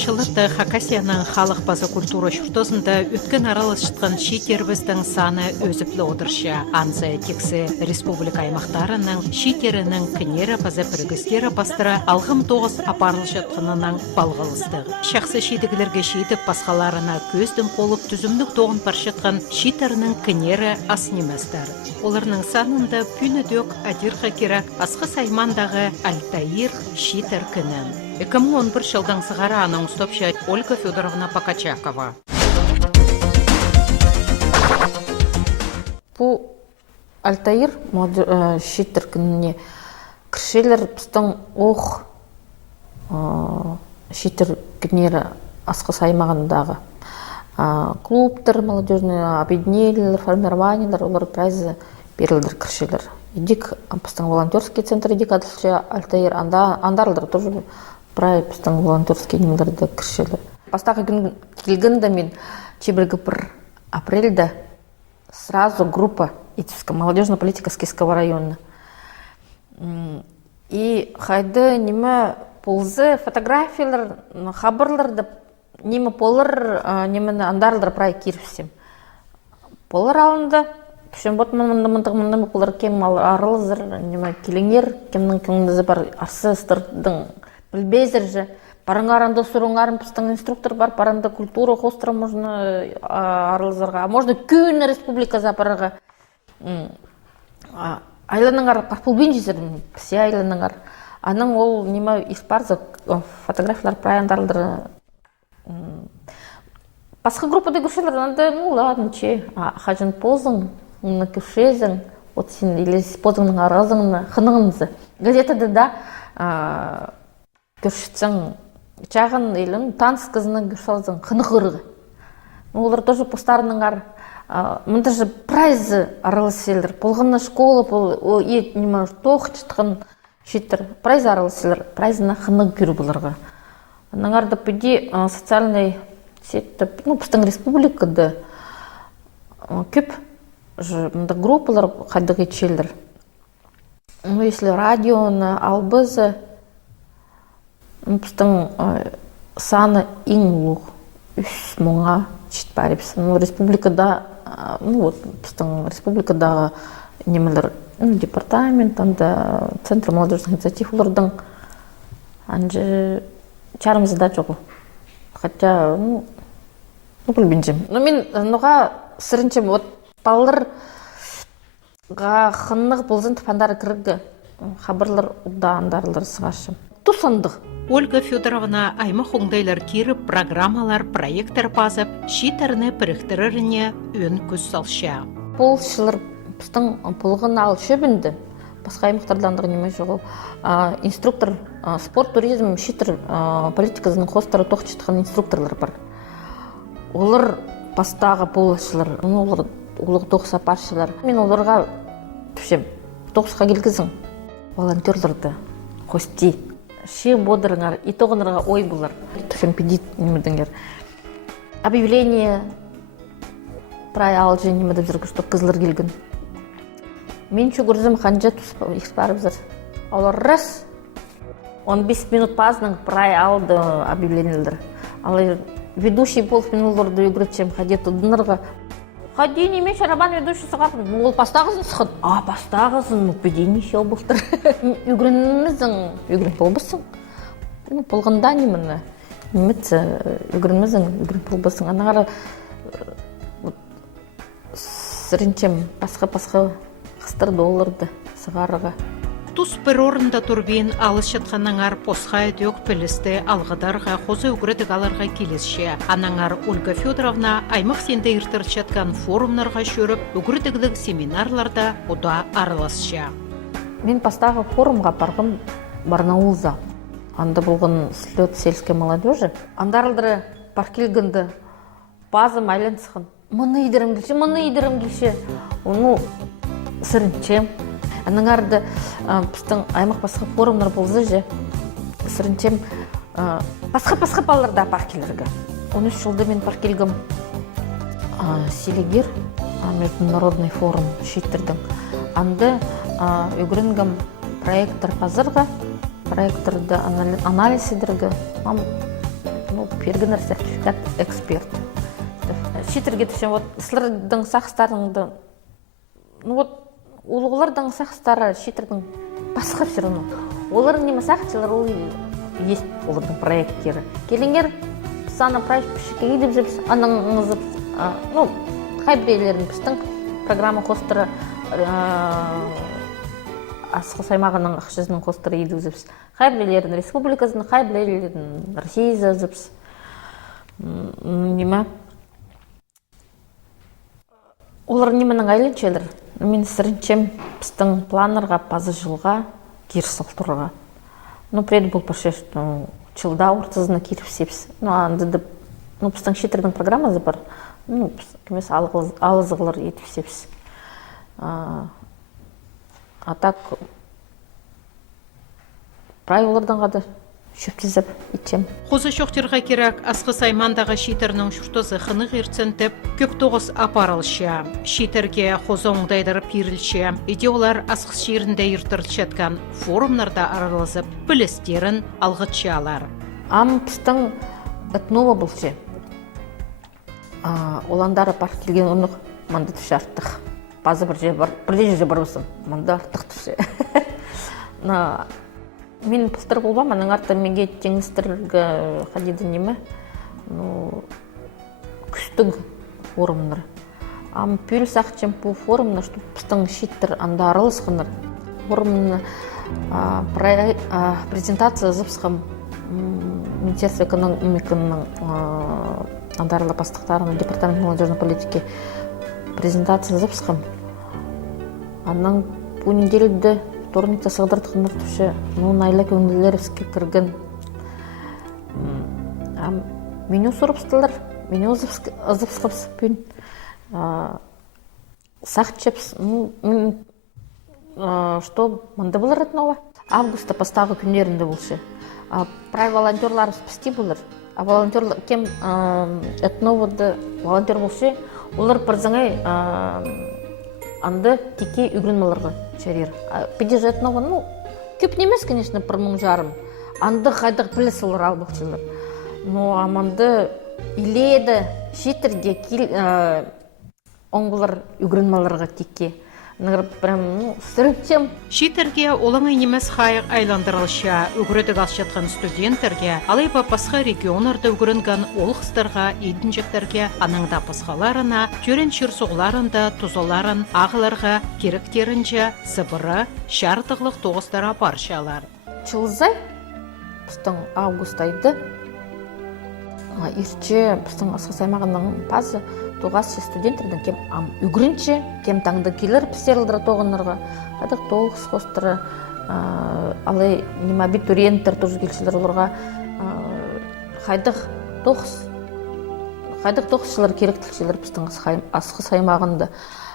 жылырды Хакасияның халық базы культура шүртозында өткен аралас шытқан шитербіздің саны өзіплі одыршы. Анзы тексы республика аймақтарының шитерінің кінері базы біргістері бастыра алғым 9 апарыл жатқынының балғылыстық. Шақсы шидігілерге шидіп басқаларына көздің қолып түзімдік тоғын паршытқан шитерінің кінері асынеместер. Оларның санында пүнідөк адирға керак асқы саймандағы Альтаир шитер күнін. 2011 жылдан сығара аның ұстапшы Ольга Федоровна Покачакова. Бұл Альтаир шитер күніне кіршелер біздің шитер күнері асқы саймағындағы клубтар, молодежный объединениялар, формированиялар, олар прайзы берілдір кіршелер. Едік біздің волонтерский центр едік адылшы Альтаир андарылдыр тоже прай біздің волонтерский немдерді кіршелер. Бастағы күн келгенде мен чебіргі 1 апрельда сразу группа Итевска, молодежно-политико-скиского района. И хайды неме ползы, фотографиялар, хабарларды неме полыр, немені андарлар прай кирпсем. Полыр алынды. Пішін бот мұндығымында бұлар кем арылызыр, келеңер, кемнің көңіндізі бар арсы стырдың білбейзір же. Параңарында сұрыңарын пістің инструктор бар, параңда культура қостыра можна арылызырға. Можно күйіні республика запарыға. Айланыңар парпылбен жезірін, пісе айланыңар. Аның ол неме испарзы фотографиялар праяндарылдыры. Басқа группада көршелер, ну ладно, че, хажын позың, көшезің, вот сен или позыңның арғазыңны, қыныңызы. Газетада да көршетсің, чағын елің таныс қызының көршалзың, қыны қырғы. Олар тоже постарыныңар, мұнда же прайзы аралыселер, болғынна школа, немаш тоқ чытқын шеттір, прайзы аралыселер, прайзына қыны көрі бұларға. Наңарды пөде социальный сетті, біздің республикада көп мұнда группалар қайдығы етшелдір. Если радионы, албызы, біздің саны ең ұлық 3,000-ға шет бәріпсі. Республикада, біздің республикадағы немелер департамент, центр молодежных инициатив олардың чарымызда жоғы. Хотя, білбенжем. Мен ноға сірінчем, балырға қыннық болзын тұпандары кіргі хабарлар ұлда андарылар сығашым. Тусандық. Ольга Федоровна аймақ оңдайлар керіп программалар, проекттар базып, шитеріні біріктіріріне өн көз салша. Бұл шылыр біздің бұлғын ал шөбінді. Басқа аймақтардандығы неме жоғыл. Инструктор, спорт, туризм, шитер политикасының қостары тоқчытқан инструкторлар бар. Олар бастағы бұл шылыр, олар тоқса паршылар. Мен оларға түшем, тоқсыға келгізің волонтерларды қости. Ши бодырыңар, итоғынырға ой бұлар. Түшем педит немедіңер. Объявление прай алжы немеді жүргі, что қызылыр келгін. Мен чүгірзім қанжа тұспарып зір. Олар раз 15 минут пазның прай алды объявлениелер. Ал ведущий полминутларды үгіртшем қадет ұдынырға. Қади неме шарабан ведущий сығапын. Ол пастағызын сықын. Пастағызын, педейін еше бұлтыр. Үгірініміздің, үгірін болбысың. Болғында немені. Неметі үгірініміздің, үгірін болбысың. Анағары сірінчем пасқа қыстырды олырды сығарыға. Тус бір орында турбин алыс жатқанаңар посқа өтек пілісті алғыдарға қозы үгірдік аларға келесше. Анаңар Ольга Федоровна аймақ сенде ертір жатқан форумнарға шөріп, үгірдіглік семинарларда ұда араласшы. Мен пастағы форумға барғым Барнаулза. Анда болған слет сельской молодежи. Андарылдыры паркелгінді базым айлен сықын. Мұны идірім келші. Оны сірінчем. Аныңарды біздің аймақ басқа форумлар болзы же, сірінчем басқа балаларда паркелерге. 13 жылда мен паркелгім Селегер, международный форум шеттердің. Анды үгірінгім проекттар қазырға, проекттарды анализ едіргі. ну, пергінер сертификат эксперт. Шитерге түшен, вот, сылырдың сақстарыңды, ну, вот, олғылардың сақстары шитердің басқа все равно. Олардың неме сақчылар, ол есть олардың проекттері. Келіңер, саны прайшпішіке едіп жібіз, анаңызып, ну, қайбірейлерін біздің программа қостыры, асқы саймағының ақшызының қостыры едіп жібіз. Қайбірейлерін республикасын, қайбірейлерін Россия жібіз. Неме? Олар неменің айлыншелер? Мен сірінчем біздің планырға, пазы жылға, керсіл тұрға. Ну, пред бұл паше, что чылда ортызына келіп сепс. Ну, андыды, ну, біздің шетердің программасы бар. Ну, кемес алызығылар етіп сепс. А так, правилардан қады шөптізіп етчем. Қозы шоқтырға керек асқы саймандағы шитерінің шүртізі қынық ерцентіп, көк тоғыз апарылшы. Шитерге қозы оңдайдырып ерілші. Еде олар асқы шерінде ертірілшеткен форумларда аралызып, білістерін алғытшы алар. Біздің этнова бұлшы. Оландары парк келген онық маңды түші арттық. Базы бір жерде бар болсын, маңды арттық түші. Мен пұлтыр болбам, аның арты менге теңістіргі қадеді неме, күстік форумнар. Пүйіл сақчым бұл форумна, что біздің шиттір анда арылысқыныр. Форумна презентация зыпсқым Министерство экономикының андарылы бастықтарының департамент молодежной политики презентация зыпсқым. Анның бұл неделді вторникта сығдырдық түші, найлы көңілдер іске кірген. Меню сұрыпстылар, меню ұзыпсықпсы пүйін. Сақчепс, что маңды болар етнова? Августа постағы күндерінде болшы. Прай волонтерлар спасти болар. А волонтерлар, кем этновады волонтер болшы, олар бірзіңай анды теке үгірінмаларға шарир. Педежі этнова, ну, көп немес, конечно, бір мұң жарым. Анды қайдық біліс олар албақчылар. Но аманды иледі шетерге оңғылар үгірінмаларға теке. Прям, сұрытчым. Шитерге олаңай немес қайық айландырылша үгірідік алшатқан студенттерге, алайба басқа регионарда үгірінген олықстарға, едінжектерге, анаңда басқаларына, түрен шырсуғларында, тұзоларын, ағыларға, керектерінше, сыбыры, шартығылық тоғыстара баршалар. Чылзай, біздің август айды, ерче біздің асқы саймағының пазы, тоғасы студенттердің кем үгірінше, кем таңды келер пісерілдіра тоғынырға, қайдық тоғыз қостыры, алай нема битуриенттер тұжы келшілер оларға, қайдық тоғызшылар керектілшілер біздің асқы саймағында.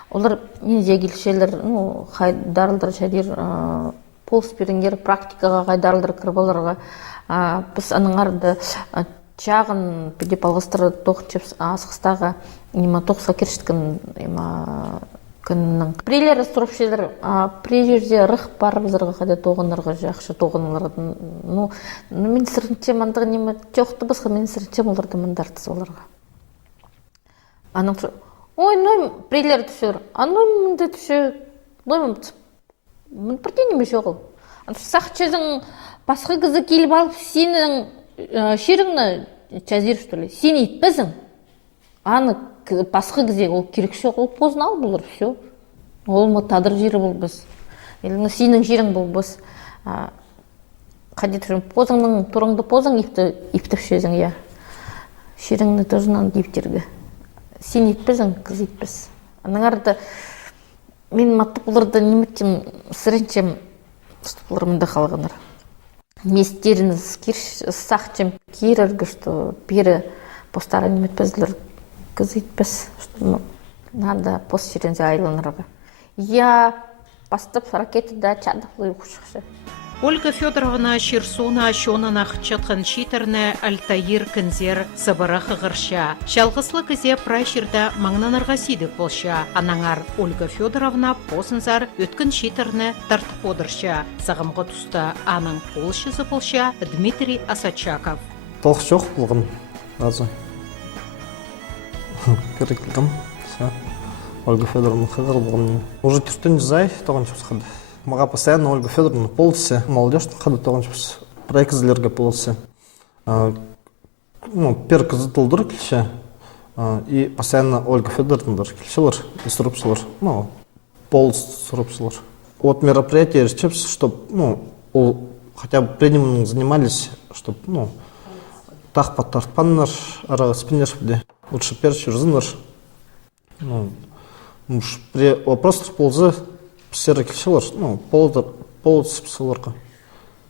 Олар мен же келшілер, қайдарылдыр шәдер, полспирингер практикаға қайдарылдыр кірбаларға, біз аныңарды чағын педеп алғыстыры тоқчепс асқыстағы нема тоқса кершіткен күннің. Прилері сұрыпшелер, прежерде рық бар бізіргі қада тоғынырға жақшы тоғыныларға. Мен сірінчем андығы нема жоқты бізгі мен сірінчем оларды мындартыз оларға. Аның сұр, ой, прилері түшер, мынды түшер, мын бірде неме жоғыл. Сақчезің басқа қызы келіп алып, сенің шеріңні чазир, что ли, сен етпізің. Аны басқа кізе ол керек жоқ, ол позын ал бұлыр, все. Ол мы тадыр жері бұл біз. Еліңі сенің жерің бұл біз. Қадет жүрім, позыңның тұрыңды позың ептіп шезің, я. Шеріңні тұжынан ептергі. Сен етпізің, кіз етпіз. Аныңарды мен матты бұлырды неметтем, сірінчем, бұлырмында қалғаныр. Местеріңіз сақчым керіргі, что пері постары неметпізілер кіз етпіз, что надо пост шерензе айланырға. Я бастып ракетада чадықлы ұқшықшы. Ольга Федоровна Ширсуна шонына хчатқан шитерне Альтаир кінзер сыбыры қығырша. Шалғыслы кізе прайшырда маңнанарға сидік болша. Анаңар Ольга Федоровна посынзар өткін шитерне тартып одырша. Сағымғы тұста аның қолшызы болша Дмитрий Асачаков. толық жоқ болған разы. Перекілдім. Ольга Федоровна қағыр болған. Уже түртін жай тоған чөпс қады. Маға постоянно Ольга Федоровна полысы, молодежь қады тоған чөпс. Проектізлерге полысы. Пер кызытылдыр келші. И постоянно Ольга Федоровна келшілер, инструкциялар. Полыс сұрыпсылар. От мероприятия чөпс, чтобы, хотя бы приниманным занимались, чтобы, тақпа тартпаннар, ара спиннер, лучше перчи рзынар. При вопросах ползы серый кельшилар, полз сыпсыларга.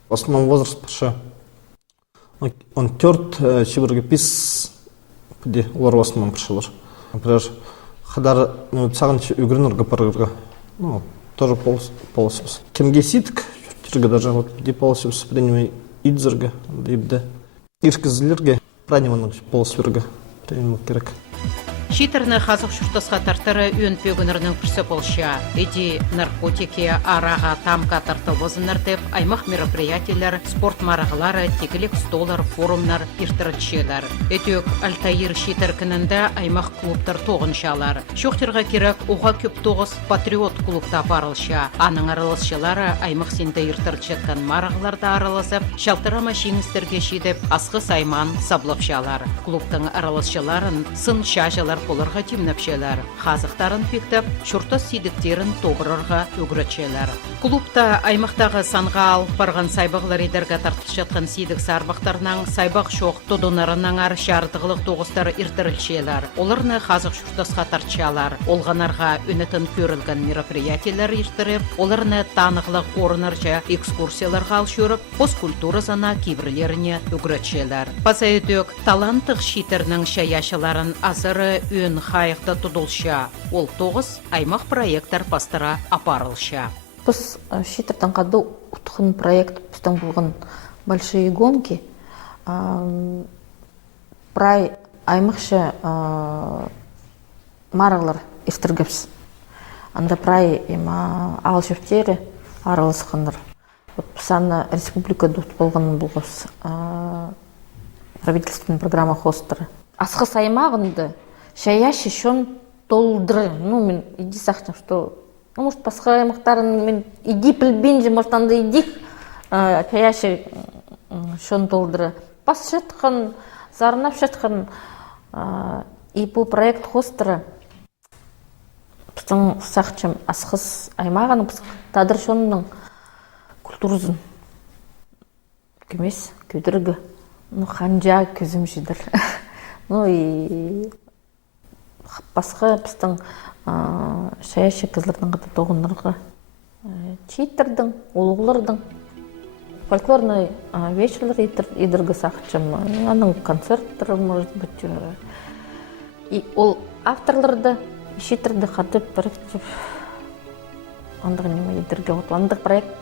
В основном возраст паша. Он терт чиберге пис, пуди, улар в основном пашалар. Например, хадар цаганчы үгрінерге парырга, тоже полз сыпсы. Кемге ситк, даже вот где полз сыпсы принимай идзерге, ибде. Иркізілерге праниманың полз верге принимай керек. Шитерні қазық шүртісқа тартыры өн пөгінірінің пірсі болша. Эди наркотики, араға, тамға тартылбызыныр деп, аймақ мероприятиялар, спорт марағылары, текілік столар, форумнар иртірітшелер. Өтек Алтайыр шитер кінінде аймақ клубтар тоғыншалар. Шоқтырға керек оға көп тоғыз патриот клубта барылша. Аның аралысшылары аймақ сенде иртірітшеткен марағыларда аралысып, шалтырама шеңістерге шедіп, асқы сайман саблапшалар. Клубтың аралысшыларын сын шажалар оларға темнәпшелер, қазықтарын пектеп, шұртас сидіктерін тоғырырға өгіретшелер. Клубта аймақтағы санға алып барған сайбағылар едерге тартылып жатқан сидік сарбақтарынан сайбақ шоқ тодонарынан ар шартығылық тоғыстар иртірілшелер. Оларны қазық шұртасқа тартшалар. Олғанарға өнетін көрілген мероприятиялар иртіріп, оларны танығылық орынарша экскурсияларға алшырып, посткультура зана кейбірлеріне өгіретшелер. Пасайдөк таланттық шитернің шаяшыларын азыры өн қайықта тұдылша, ол 9 аймақ проекттар пастыра апарылша. Біз шитердің қады ұтқын проект біздің болған большие гонки. Прай аймақшы маралар естіргіпс. Анда прай ағыл шөптері аралысқандар. Саны республика дұт болғанын болғыз правительственная программа хостера. Асқыс аймағынды шаяши шон толдыры. Мен иди сақчам, что... может, басқа аймақтарын мен иди пілбенже, может, анда иди шаяши шон толдыры. Бас шатқан, зарынап шатқан. И бұл проект хостера біздің сақчам асқыс аймағын тадыр шонның культурызын. Кемес, көдіргі. Ханжа көзім жидір. И басқа біздің шаяшы кізлердің қыты тоғынларға читердің, олғылардың фольклорный вечерлер едіргі сақчым, аның концерттері, может быть. И ол авторларды шитерді қатып біріктіп, андығы неме едіргі отыл. Андық проект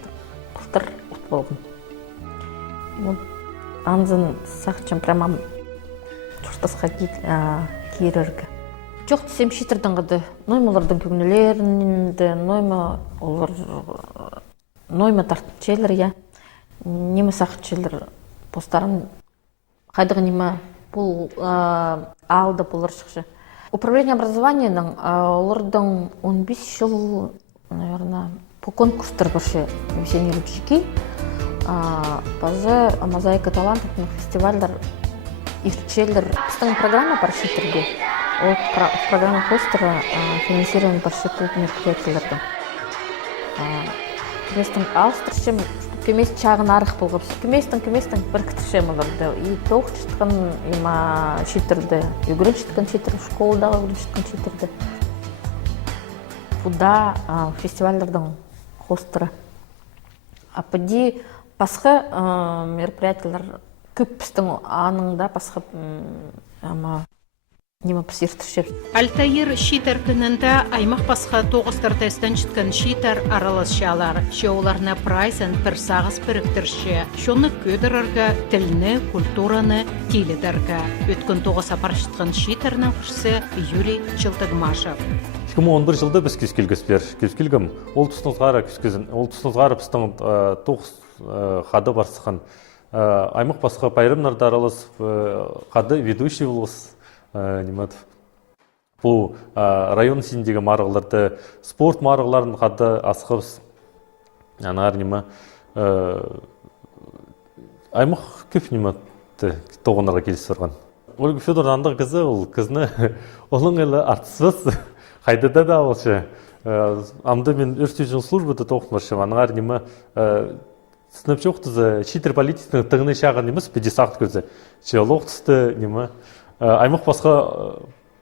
құлтыр ұт болғын. Анзын сақчым прямо чұртасқа кейірергі. Жоқ десем шитердің қады, ноймалардың көңілерінде, нойма тартчелер, немі сақчелер постарын қайдығы неме бұл алды болар шықшы. Управление образованияның олардың 15 жыл, наверное, по конкурстар баршы весенний ручки, базы мозаика талантов фестивальдар иртчелер. Біздің программа бар шитерге. Ол программа хостера финансирован баршы клуб мероприятияларды. Кеместің алыстыршым, кемес чағын арық болғапсы. Кеместің бір кітіршем оларды. И тоқ шытқан шитерді, үгірін шытқан шитер, школдағы үгірін шытқан шитерді. Бұда фестивальдардың хостера. Апади басқа мероприятиялар көп біздің аныңда басқа неме пісіртішер. Алтайыр шитер күнінде аймақ басқа 9 тестен шытқан шитер араласшалар. Шеоларына прайсын бір сағыз біріктірші. Шоны көдіріргі, тіліні, культураны, теледіргі. Өткен 9 апар шытқан шитерінің күшісі Юрий Чылтыгмашев. 2011 жылда біз ол тұсыңызғары біздің 9 қады барсыған аймақ басқа пайрымнарда араласып, қады ведущий болғыз, нематып. Бұл район сендегі марғыларды, спорт марғыларын қады асқыбыз. Анағар нема аймақ көп нематты тоғынарға келісіп тұрған. Ольга Федоровна андық қызы, ол қызны олың әлі артысыз. Қайдада да олшы. Амды мен өртежін службада тоқтымаршым. Анағар нема сынып жоқтызы шитер политикінің тығыны шағын емес, беде сақыт көзі. Лоқтысты нема аймақ басқа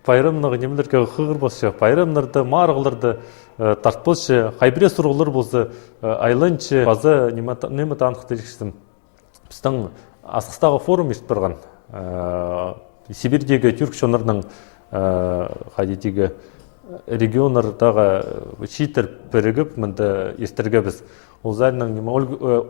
пайрымнағы немелерге қығыр болшы, пайрымнарды, марғыларды тартпылшы, қайбіре сұрғылыр болсы, айланчы, базы немет анықтыр екшістім. Біздің Асқыстағы форум ешті тұрған. Сибирдегі түркшонырның қадетегі регионардағы шитер бірігіп, мінді естірге біз. Ол зәрінің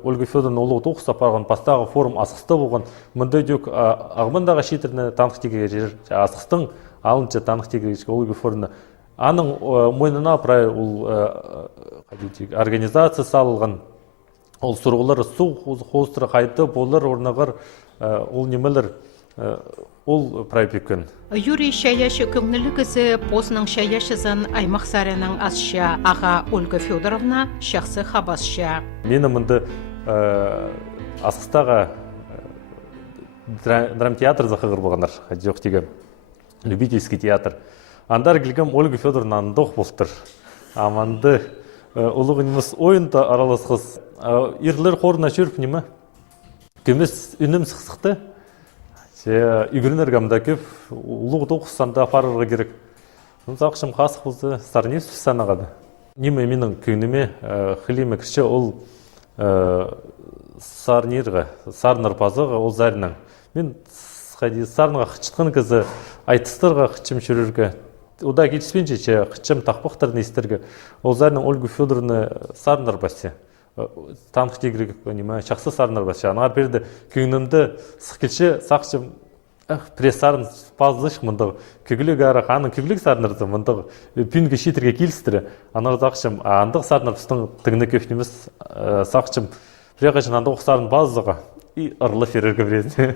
Ольга Федоровна олығы тоқыста парған пастағы форум Асқыста болған. Мінді дөк ағымындағы шитеріне танықтеге жер, Асқыстың алынша танықтеге Ольга Федоровна. Аның мойнына прай ол организация салылған. Ол сұрғылар су қоздыры қайты, болар орнағар ол немелер ол прай бекін. Юрий Шаяшы көңілі кізі посының Шаяшызын аймақ сарының асша аға Ольга Федоровна шақсы қабасша. Мені мұнды Асқыстағы драмтеатр зақығыр болғандар, жоқ деген любительский театр. Андар келгем Ольга Федоровна андық болтыр. Аманды ұлығынымыз ойында араласқыз. Ирлер қорына жүріп неме? Көмес үнім сықсықты. Үйгірінер гамда көп, ұлығы тоқыстанда парырға керек. Зақшым қасық болсы, сарнес санағады. Неме менің күйініме қылеме кіші ол сарнерға, сарныр пазыға, ол зарынан. Мен сарныға қычытқан кізі айтыстырға қычым жүрерге. Ода келіспенше қычым тақпақтарын естерге. Ол зарынан Ольга Федоровна сарныр бассы. Танық дегірі шақсы сарныр басшы. Анағар берді күйінімді сықкелші сақшым пресс-сарын пазлыш мұндығы. Күгілік арақ, аның күгілік сарнырды мұндығы. Пүнгі шетерге келістірі. Анағар сақшым, андық сарныр тұстың тігіні көпнеміз сақшым. Преғашын андық сарын базыға. И арлы ферерге біреді.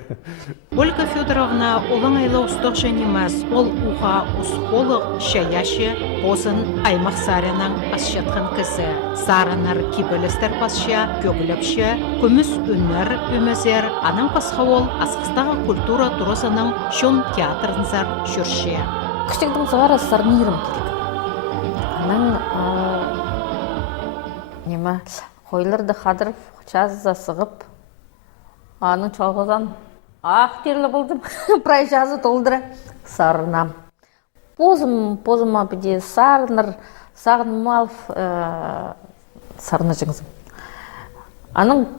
Ольга Федоровна олың айлы ұстық женеміз, ол уға ұсқолық Шаяшы бозын аймақ сарының асшатқан кісі. Сарыныр кебілістер пасша, көгіліпші, көміс үннер өмізер, аның пасқа ол Асқыстағы культура тұрысының шон театрынзар жүрші. Күштігдің зағара сарнирым керек. Аның нема қойларды қадырып, час засығып, аның чалғызан ақ терлі болдым, прай жазы толдыры сарынам. Позыма біде сарыныр, сағынмалf сарыны жыңызым. Аның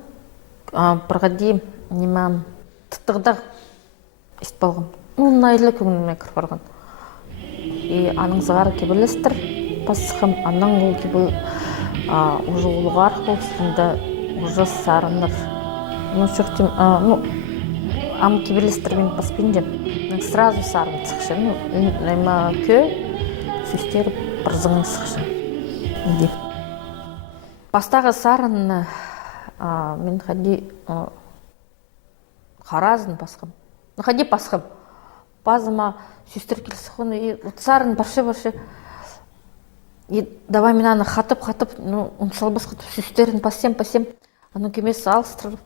бірғади немам тұттығда іст болғым. Оның айлы көңіліме кір барған. Аның зағары кебілістір, пасықым, аның ол кебіл ұжы ұлығар қолсында ұжы сарыныр. Ам кебелестермен паспиндем. Сразу сарын сықшын. Нема кө сөстер бірзіңін сықшын. Бастағы сарын мен қади қаразын пасқым. Қади пасқым. Базыма сөстер келсіғын. Сарын баршы. Давай мен аны қатып, ұнсалбас қатып сөстерін пасем. Аны кемесі алыстырып.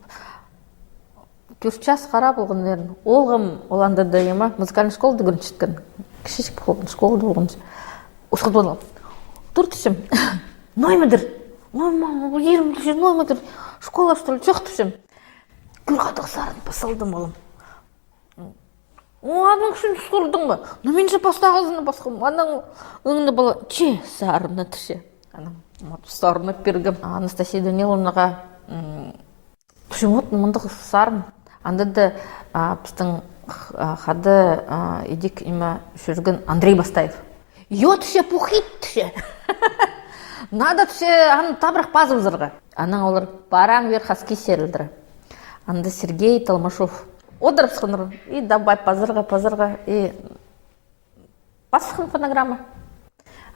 4 час қара болған ерін. Олғым оланда да ема музыкальный школды көрін шеткен. Кішешік болған школды болған. Осқыд болған. Тұр түшім. Ноймыдыр. Ерім түшім, ноймыдыр. Школа что ли жоқ түшім. Күрғадық сарын пасалдым олым. Аның үшін школдың ба? Мен же пастағызыны басқым. Аның өңіні бала. Че сарыны түші. Аның сарыны пергім. Анастасия Даниловнаға түшім от мұндық сарын. Андады біздің қады едік има жүрген Андрей Бастаев. Ё түше, пухит түше. Надо түше, аны табырақ пазым зырға. Аның олар бараң вер хаски серілдірі. Анда Сергей Толмашов. Одырып сықыныр. И давай пазырға. И пасықын фонограмма.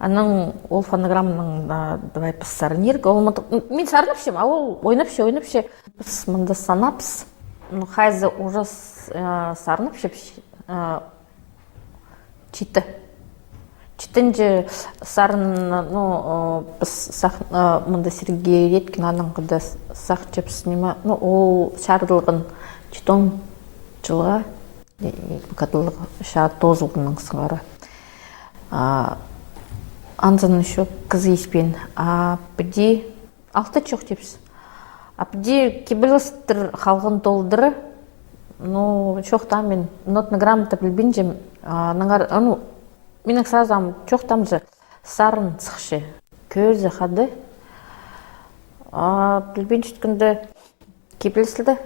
Аның ол фонограмманың давай пас сарынергі. Мен сарынып шем, а ол ойнап ше. Біз мұнда санапыз. Ну, хайзы уже сарнып шеп читі. Читінже сарын, ну, біз мұнда Сергей Редкин аныңғыда сақ чепсінема, ну, ол шардылғын читон жылға, кадылығы ша тозылғының сыңары. Анзаны шо кызы еспен, біде алты чоқ чепсі. Біде кебілістір қалғын толдыры, ну, чоқтан мен нотны грамота білбен жем, ну, менің сразу чоқтам же сарын сықшы, көзі қады, білбен жүткінді кебілісілді.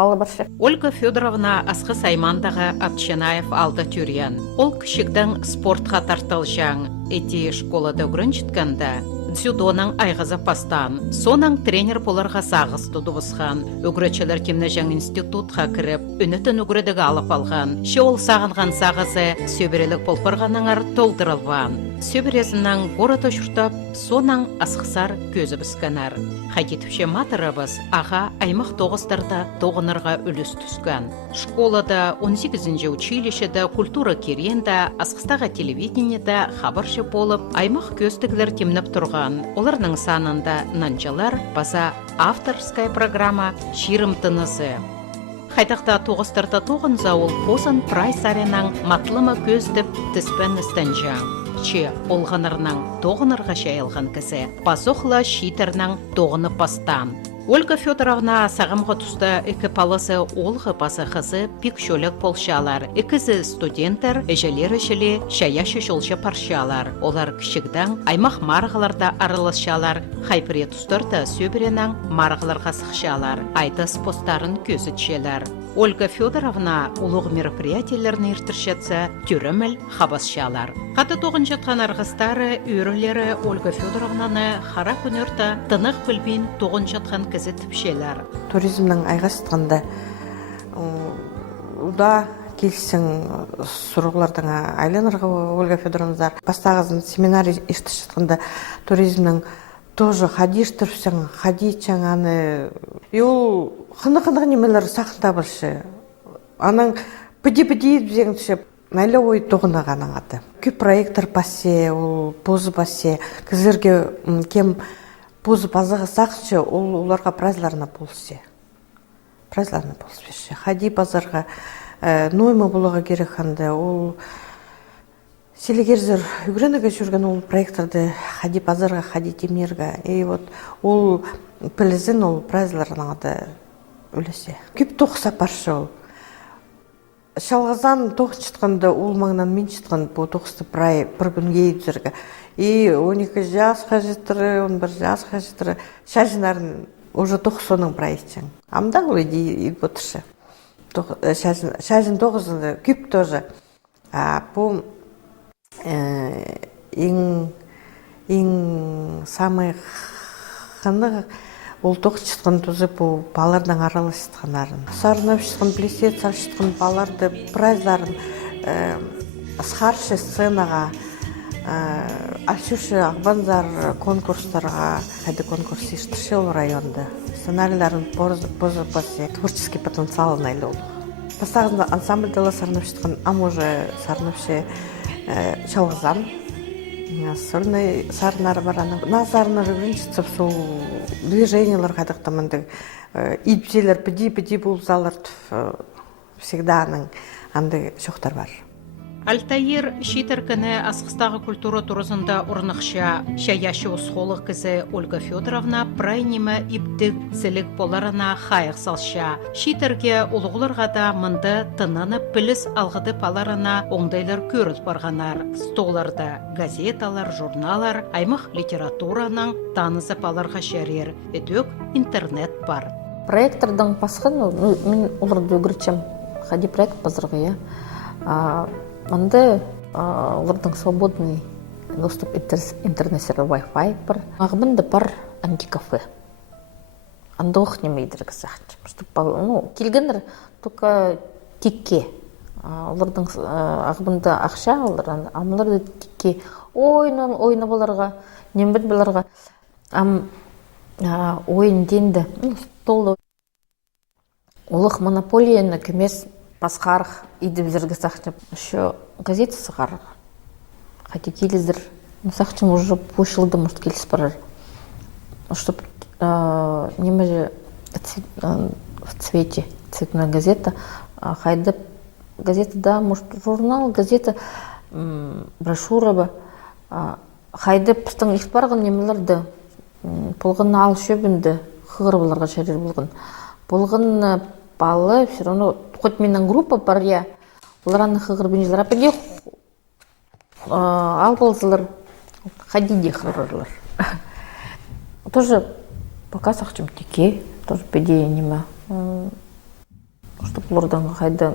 Ольга Федоровна асқы саймандағы Апчанаев алды түрен. Ол кішіктің спортқа тартылжаң. Эти школада үрін жүткенді. Дзюдоның айғызы пастан. Соның тренер боларға сағыз тұдыбысқан. Үгіречелер кемні жаң институтқа кіріп, үнітін үгіредігі алып алған. Ше ол сағынған сағызы сөбірелік болпырғаныңар толдырылған. Сөбірезінің ғорыты жүртіп, соның асқысар көзі бісканар. Қайтетіпше матырыбыз аға аймақ тоғыстарда тоғынырға үліс түскен. Школада 18-ші училищеда культура керенді, асқыстағы телевидениеда хабаршы болып, аймақ көстігілер темніп тұрған. Оларның санында нанчалар, база авторская программа «Ширым тынызы». Қайтақта тоғыстарда тоғын зауыл қосын прайс аренang матлымы көздіп тіспен істенжаң. Че олғанырның тоғынырға шайылған кісі, пасоқла шитернің тоғыны пастан. Ольга Федоровна сағымға тұста екі палысы олғы пасы қызы пик шөлік полшалар. Екізі студенттер әжелер ішілі шаяшы жолшы паршалар. Олар кішігдің аймақ марғыларда арылысшалар. Хайпыре тұстырды сөбіренің марғыларға сықшалар. Айтыс постарын көзі тшелер. Ольга Федоровна улуғы мероприятиялерін ертіршетсі түріміл қабасшалар. Қаты тоғын жатқан арғыстары үйрілері Ольга Федоровнаны қара күнерті тынық білбен тоғын жатқан кізі тіпшелер. Туризмнің айға сытқанда ұда келсің сұрғылардың айланырға Ольга Федоровназар. Бастағызын семинар ешті жатқанда туризмнің тоже ходишь тұрсың, ходичаң аны. И ол қынды-қынды немелер сақында білші. Аның біде-біде бізен түшіп, мәлі ой тоғына ғаның ады. Көп проектор пасе, ол позы пасе. Кізерге кем позы пазығы сақшы, оларға празларына болсы. Празларына болсы берші. Хади базарға нойма болуға керек қанды. Ол селегерзер үгренігі жүрген ол проекторды хади базарға, хади темерға. И вот ол пілізін ол празларына ады өлесе. Көп тоқса паршы ол. Шалғазан тоқ шытқанды ол маңнан мен шытқан бұл тоқысты бір күнге ейдзіргі. И 12 жасқа жетірі, 11 жасқа жетірі. Шажынарын уже тоқ соның проектчен. Амда ол еді бұтыршы. Шажын тоғызынды көп тоже. Бұл ең самый қаны ол тоқ шытқан тұзы бұл балардың аралы шытқанарын. Сарынап шытқан, плесет сар шытқан баларды прайзларын сқаршы сценаға, ашушы ағбанзар конкурстарға, қайды конкурс ештірші ол районды. Сценарийларын позы пасе, творческий потенциалын айлы ол. Бастағында ансамбльдала сарынап шытқан, ам уже сарынап ше Шалғызан. Сөліне сарынары бараны. Назарына жүргенші сол движениялар қадықтамынды. Идбжелер біде бұл залар всегда анды шоқтар бар. Альтаир шитеркіні асқыстағы культура турызында орнықша шаяшы ұсқолық кізі Ольга Федоровна прайнемі ипдік зілік боларына қайық салша. Шитерге ұлғыларға да мұнды тынаны піліс алғыды паларына оңдайлар көріт барғанар. Столарда газеталар, журналар, аймақ литератураның танызы паларға шәрер. Өтөк интернет бар. Проектордың пасқын, мен оларды өгірчем. Хади проект базырғы, Онда олардың свободный доступ интернет-сервер Wi-Fi бар. Ағымында бар антикафе. Анда оқ немейдіргі сақчы. Келгендер только текке. Олардың ағымында ақша олар, амыларды текке ойны боларға, нембет боларға. Ойын денді, столды. улық монополияны кемес басқарық иді бізерге сақчып. Еще газеті сығарық. Хотя келіздір, сақчым уже пошылды, может, келіс барар. Чтоб неме же в цвете, цветная газета, хайды газета, да, может, журнал, газета, брошюра ба, хайды пыстың иқт барған немелерді, болғын ал шөбінді, хығыр боларға шәрер болғын. Болғын балы, все равно, хоть менің группа бар, я, олараны хығыр бенжілер, апеде ал болсылар, хадиде хығырлар. Тоже пока сақчым теке, тоже педе неме, чтоб олардан хайды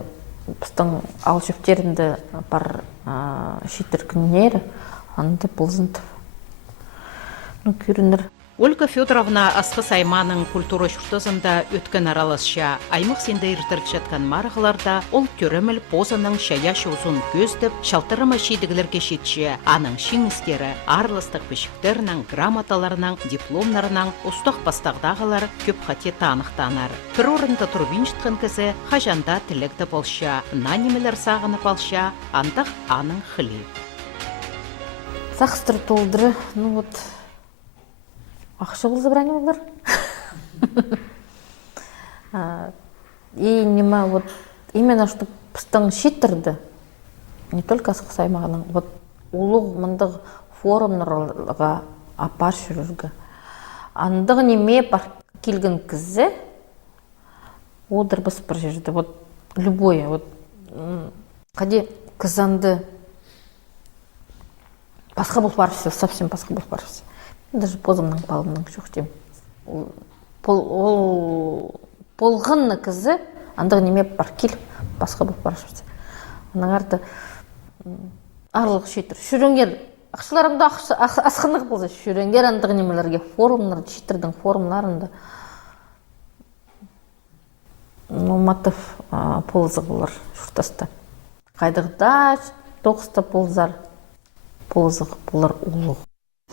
пыстың ал шөптерінді бар шитер күннері, аңды болзынтып. Ну, көрінір. Ольга Федоровна асқы сайманың культура шүртізінде өткен араласша аймық сенде ертірк жатқан марғыларда ол төріміл позаның шаяш ұзын көздіп, шалтырыма шейдігілерге шетші, аның шеңістері, арлыстық бешіктерінің, грамоталарының, дипломларының, ұстық бастағдағылар көп қате танықтанар. Бір орында тұрбин жытқан кізі қажанда тілікті болша, нанимелер сағынып алша, андық аның хілі. Сақстыр толдыры, ну вот, ақша бұл забрание олар. И нема, вот, именно, что пыстың шиттерді, не только асқы саймағының, вот, улық мұндық форумларға апар жүріргі. Андығы неме бар келген кізі, одыр біз бір жерді, вот, любое, вот, қаде кізанды басқа бұл бар все, совсем басқа бұл бар все. Даже позымның балымның жоқ дем. Полғынны кізі, андығы неме бар кел, басқа бұл бар все. Аның арты арлық шетір. Шүренгер, ақшыларымда асқындық болса, шүренгер андығы немелерге форумлар, шетердің форумларында Номатов полызығы болар шұртасты. Қайдығда 9-та полызығы болар ұлығы.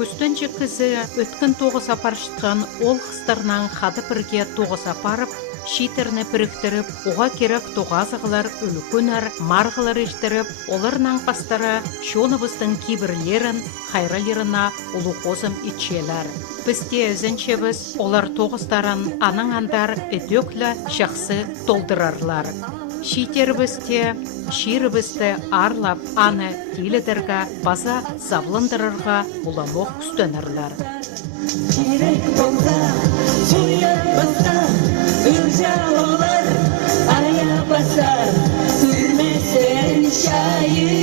Көстен кізі өткен 9 апар шытқан ол қыстарынан қады бірге 9 апарып, шитеріні біріктіріп, оға керек тоғазығылар өлікөнер, марғылар ештіріп, оларынан пастары шоныбыздың кейбірлерін, хайралеріна ұлы қозым итшелер. Бізде өзіншебіз олар 9-тарын аның андар өдөклі шақсы толдырарлар. Шитербізде, ширібізді арлап, аны теледіргі, база завлындырырға ұламоқ күстөнерлер. Ширек болса, шуяр баса, ұржа олар, ая басар, сүрмесен шайы.